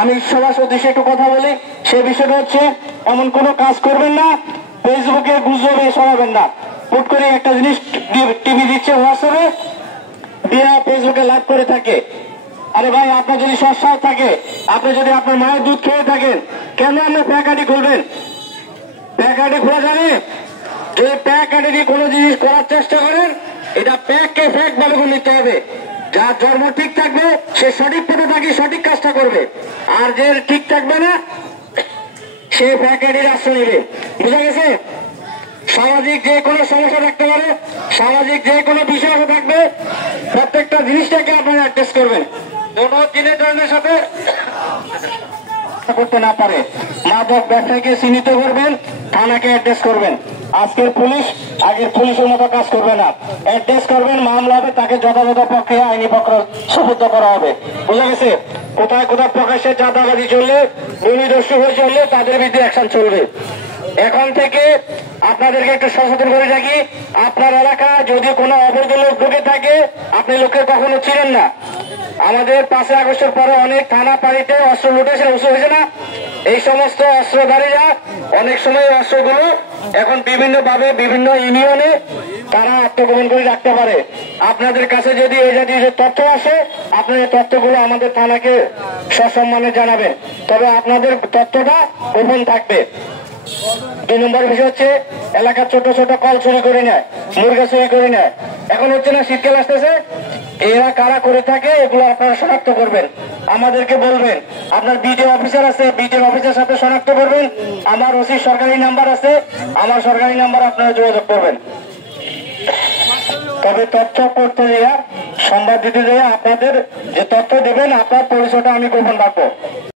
আমি সবার উদ্দেশ্যে একটু কথা বলি। সে বিষয়টা হচ্ছে, এমন কোনো কাজ করবেন না, ফেসবুকে গুজবে ছড়াবেন না। হুট করে একটা জিনিস টিভি দিচ্ছে, হোয়াটসঅ্যাপে দিয়ে ফেসবুকে লাইভ করে থাকে। আরে ভাই, আপনার যদি সৎসাহ থাকে, আপনি যদি আপনার মায়ের দুধ খেয়ে থাকেন, কেন আপনি প্যাক আইডি খুলবেন? প্যাক আইডি খোলা যাবে? যদি প্যাক আইডি দিয়ে কোনো জিনিস করার চেষ্টা করেন, এটা প্যাককে ফ্যাক ভাবে করে নিতে হবে। যার ধর্ম ঠিক থাকবে সে সঠিক পথে থাকি সঠিক কাজটা করবে, আর যে ঠিক থাকবে না সে প্যাক আইডির আশ্রয় নেবে। বুঝা গেছে? সামাজিক যে কোনো সমস্যা থাকতে পারে, সামাজিক যে কোনো বিষয় থাকবে, প্রত্যেকটা জিনিসটাকে আপনারা অ্যাড্রেস করবেন। কোনো জিনিসের সাথে করতে না পারে মাদক ব্যবসায়ীকে চিহ্নিত করবেন, থানাকে অ্যাড্রেস করবেন। আজকের পুলিশ আগের পুলিশের মতো কাজ করবে না, অ্যাড্রেস করবেন, মামলা হবে, তাকে যথাযথ প্রক্রিয়া আইনি প্রক্রিয়া সুবদ্ধ করা হবে। বুঝা গেছে? কোথায় কোথায় প্রকাশ্যে চাঁদাবাজি চললে, ভূমিদস্যু হয়ে চললে তাদের বিরুদ্ধে অ্যাকশন চলবে। এখন থেকে আপনাদেরকে একটু সচেতন করে থাকি, আপনার এলাকায় যদি কোনো অবৈধ লোক ঢুকে থাকে, আপনি লোককে কখনো চিনেন না। আমাদের 5 আগস্টের পরে অনেক থানা পাড়িতে অস্ত্র লুটেছে, হয়েছে না? এই সমস্ত অস্ত্রধারীরা অনেক সময় অস্ত্রগুলো এখন বিভিন্ন ভাবে বিভিন্ন ইউনিয়নে তারা আত্মগোপন করে রাখতে পারে। আপনাদের কাছে যদি এই জাতীয় তথ্য আসে, আপনার এই তথ্যগুলো আমাদের থানাকে সসম্মানে জানাবেন, তবে আপনাদের তথ্যটা গোপন থাকবে। 2 নম্বর বিষয় হচ্ছে, এলাকার ছোট ছোট কল চুরি করে নেয়, মুরগা চুরি করে নেয়। এখন হচ্ছে না, শীতকাল আসতেছে, এরা কারা করে থাকে এগুলো আপনারা শনাক্ত করবেন, আমাদেরকে বলবেন। আপনার বিডিও অফিসার আছে, বিডিও অফিসের সাথে শনাক্ত করবেন। আমার ওসি সরকারি নাম্বার আছে, আমার সরকারি নাম্বার আপনারা যোগাযোগ করবেন। তবে তথ্য করতে যাওয়া, সংবাদ দিতে যাওয়া, আপনাদের যে তথ্য দেবেন আপনার পরিচয়টা আমি গোপন রাখবো।